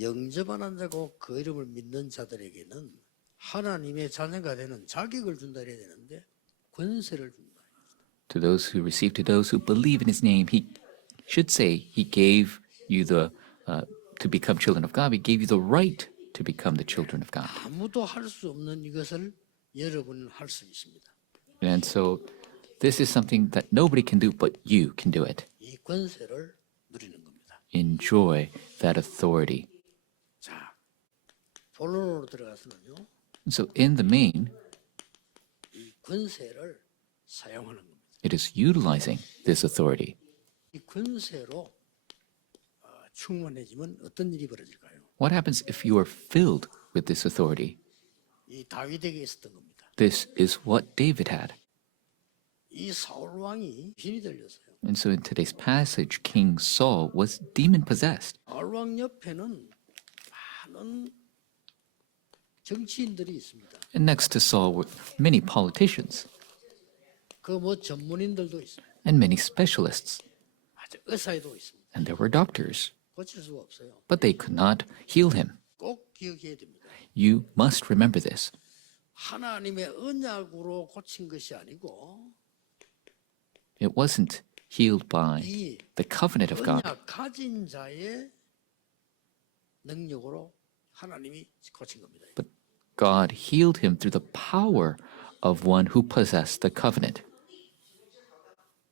영접하는 자고 그 이름을 믿는 자들에게는 하나님의 자녀가 되는 자격을 준다 해야 되는데 권세를 준다. To those who receive, to those who believe in his name, he should say he gave you the, to become children of God. He gave you the right to become the children of God. 아무도 할 수 없는 이것을 여러분은 할 수 있습니다. And so this is something that nobody can do, but you can do it. 이 권세를 누리는 겁니다. Enjoy that authority. 자, 본론으로 들어가서는요. So in the main, 이 권세를 사용하는 겁니다. it is utilizing this authority. 이 권세로 충만해지면 어떤 일이 벌어질까요? What happens if you are filled with this authority? 이 다윗에게 있었던 겁니다. This is what David had. 이 사울 왕이 신이 들렸어요. And so in today's passage, King Saul was demon-possessed. 사울 왕 옆에는 많은 정치인들이 있습니다. And next to Saul were many politicians 그 뭐 전문인들도 있습니다. and many specialists. 아주 의사도 있습니다. And there were doctors, 고칠 수가 없어요. but they could not heal him. 꼭 기억해야 됩니다. You must remember this. 하나님의 언약으로 고친 것이 아니고 It wasn't healed by 이 the covenant of God, 언약 가진 자의 능력으로 하나님이 고친 겁니다. but God healed him through the power of one who possessed the covenant.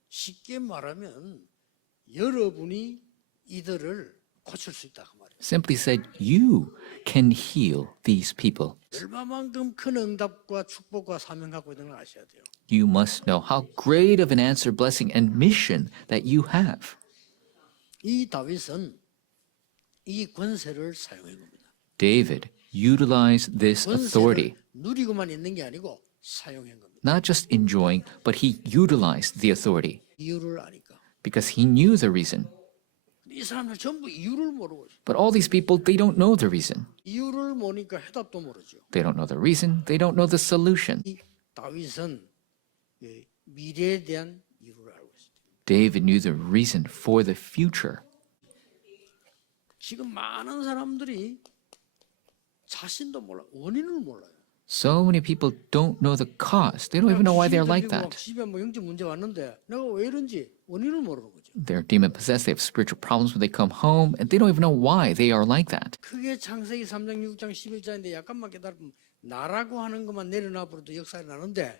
쉽게 말하면 여러분이 이들을 고칠 수 있다 그 말이에요. Simply said, you can heal these people. 얼마만큼 큰 응답과 축복과 사명 갖고 있는 걸 아셔야 돼요. You must know how great of an answer, blessing, and mission that you have. 이 다윗은 이 권세를 사용한 겁니다. David utilized this authority, 권세를 누리고만 있는 게 아니고 사용한 겁니다. not just enjoying, but he utilized the authority 이유를 아니까. because he knew the reason. 이 사람들 전부 이유를 모르고 있어요. But all these people, they don't know the reason. 이유를 모르니까 해답도 모르죠. They don't know the reason. They don't know the solution. 이 다윗은 미래에 대한 이유를 알고 있어요. David knew the reason for the future. 지금 많은 사람들이 자신도 몰라, 원인을 몰라요. So many people don't know the cause. They don't even know why they're like that. 집에 뭐 영적 문제 왔는데 내가 왜 이런지 원인을 모르는 거죠. They're demon possessed. They have spiritual problems when they come home, and they don't even know why they are like that. 크게 창세기 3장, 6장, 11장인데 약간만 깨달으면 나라고 하는 것만 내려놔 버려도 역사가 나는데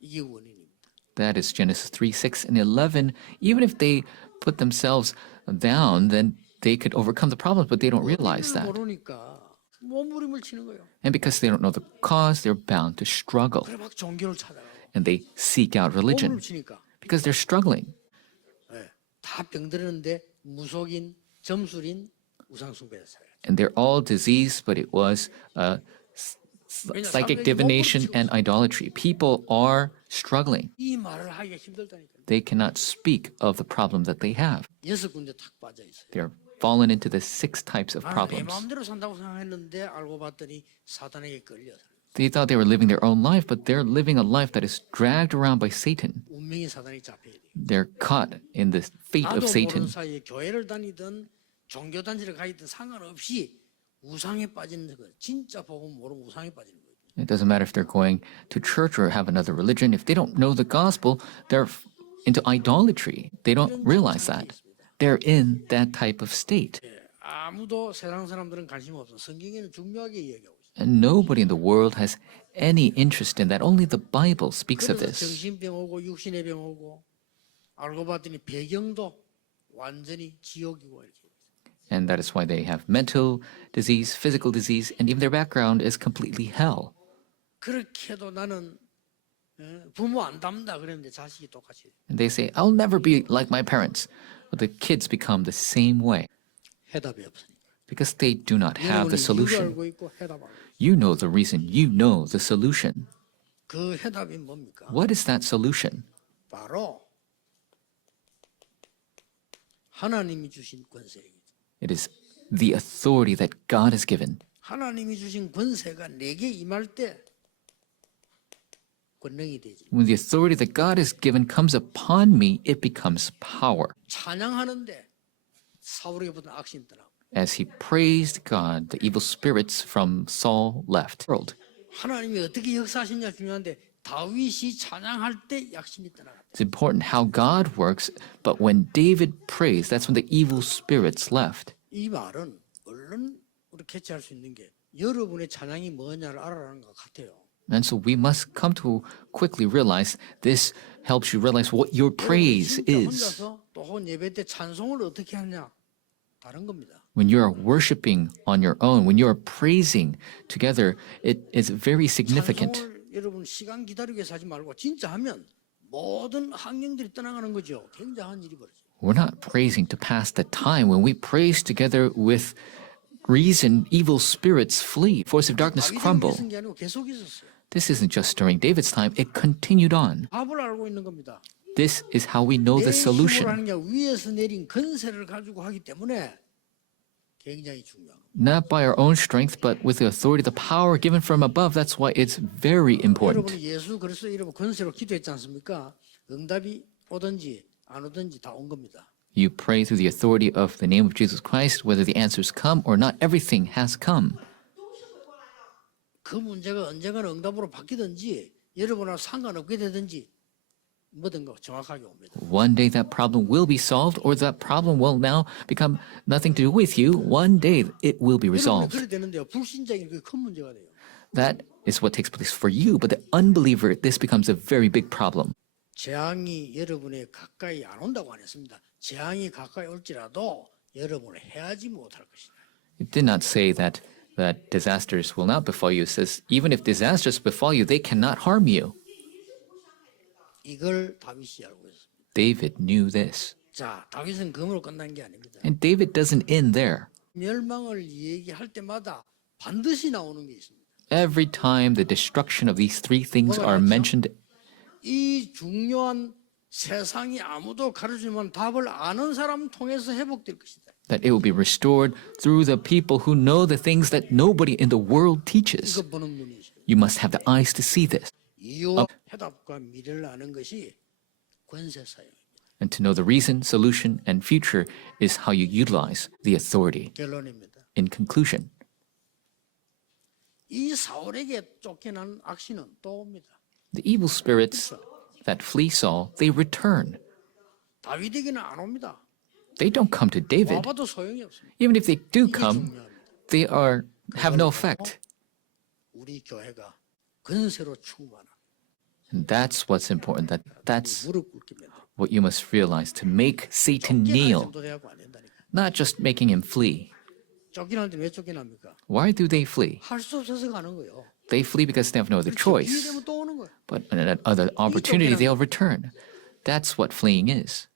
이게 원인입니다. That is Genesis 3, 6, and 11. Even if they put themselves down, then they could overcome the problems, but they don't realize that. 모르니까 몸부림을 치는 거예요. And because they don't know the cause, they're bound to struggle. 그래 막 종교를 찾아가고 And they seek out religion 몸부림 치니까 because they're struggling. 다 병들었는데 무속인, 점술인, 우상숭배를 살아요. And they're all diseased, but it was psychic divination and idolatry. People are struggling. 이 말을 하기가 힘들다니까요. They cannot speak of the problem that they have. 6군데 탁 빠져 있어요. They're fallen into the 6 types of 내 problems. 마음대로 산다고 생각했는데 알고 봤더니 사단에게 끌려. They thought they were living their own life, but they're living a life that is dragged around by Satan. 운명이 사단이 잡혀야 돼요. They're caught in the fate 나도 of Satan. 모르는 사이에 교회를 다니든 종교 단체를 가있든 상관없이 우상에 빠지는 거 진짜 복음 모르고 우상에 빠지는 거예요. It doesn't matter if they're going to church or have another religion. If they don't know the gospel, they're into idolatry. They don't realize that. They're in that type of state. 아무도 세상 사람들은 관심 없어. 성경에는 중요하게 이야기하고 있어요. And nobody in the world has any interest in that. Only the Bible speaks of 그래서 this. 정신병 오고 육신의 병 오고 알고 봤더니 배경도 완전히 지옥이고 이렇게. And that is why they have mental disease, physical disease, and even their background is completely hell. 그렇게 해도 나는 부모 안 닮다 그랬는데 자식이 똑같이. And they say, I'll never be like my parents. But the kids become the same way 해답이 없으니까. because they do not have the 여러분이 이유를 solution. 알고 있고 해답 알고. You know the reason. You know the solution. 그 해답이 뭡니까? What is that solution? 바로 하나님이 주신 권세입니다. It is the authority that God has given. 하나님이 주신 권세가 내게 임할 때 권능이 되지. When the authority that God has given comes upon me, it becomes power. 찬양하는데 사울에게 붙은 악신 떠나고. As he praised God, the evil spirits from Saul left. 하나님이 어떻게 역사하시냐 중요한데 다윗이 찬양할 때 약심이 떠나갔다. It's important how God works, but when David prays, that's when the evil spirits left. 이 말은 얼른 우리 캐치할 수 있는 게 여러분의 찬양이 뭐냐를 알아라는 것 같아요. And so we must come to quickly realize this helps you realize what your praise 진짜 is. 혼자서 또 혹은 예배 때 찬송을 어떻게 하냐 다른 겁니다. When you are worshiping on your own, when you are praising together, it is very significant. 찬송을 여러분 시간 기다리게 해서 하지 말고 진짜 하면 모든 환경들이 떠나가는 거죠. 굉장한 일이 벌어져요. We're not praising to pass the time. When we praise together with reason, evil spirits flee, force of darkness crumble. 다윗이 게 아니고 계속 있었어요. This isn't just during David's time, it continued on. 답을 알고 있는 겁니다. This is how we know 내 the 힘으로 solution. 하는 게 위에서 내린 건세를 가지고 하기 때문에 굉장히 중요합니다. Not by our own strength, but with the authority, the power given from above. That's why it's very important. 여러분이 예수 그리스도 이름 건세로 기도했지 않습니까? 응답이 오든지 안 오든지 다 온 겁니다. You pray through the authority of the name of Jesus Christ, whether the answers come or not, everything has come. 그 문제가 언젠가는 응답으로 바뀌든지 여러분하고 상관없게 되든지 뭐든 거 정확하게 옵니다. One day that problem will be solved, or that problem will now become nothing to do with you. One day it will be 여러분이 resolved. 그래 되는데요. 불신자에게 그게 큰 문제가 돼요. That is what takes place for you, but the unbeliever, this becomes a very big problem. 재앙이 여러분의 가까이 안 온다고 안 했습니다. 재앙이 가까이 올지라도 여러분을 해하지 못할 것이다. It did not say that disasters will not befall you. It says even if disasters befall you, they cannot harm you. 이걸 다윗이 알고 있습니다. David knew this. 자, 다윗은 그으로 끝난 게 아닙니다. And David doesn't end there. 멸망을 얘기할 때마다 반드시 나오는 게 있습니다. Every time the destruction of these three things are mentioned, 이 중요한 세상이 아무도 가르치지 못한 답을 아는 사람 통해서 회복될 것이다. that it will be restored through the people who know the things that nobody in the world teaches. 이거 보는 분이죠. You must have the eyes to see this. 이유, 해답과 미래를 아는 것이 권세 사용입니다. And to know the reason, solution, and future is how you utilize the authority. 결론입니다. In conclusion, 이 사울에게 쫓겨난 악신은 또 옵니다. the evil spirits that flee Saul, they return. 다윗에게는 안 옵니다. They don't come to David. 와봐도 소용이 없습니다. Even if they do 이게 come, 중요합니다. they have no effect. 우리 교회가 권세로 충만한 And that's what's important. That's 무릎 꿇기입니다. what you must realize, to make Satan 쫓겨날 kneel, 정도 돼갖고 안 된다니까. not just making him flee. 쫓겨날 때 왜 쫓겨납니까? Why do they flee? 할 수 없어서 가는 거예요. They flee because they have no other 기회 choice. 되면 또 오는 거예요. But at another opportunity, they'll return. That's what fleeing is.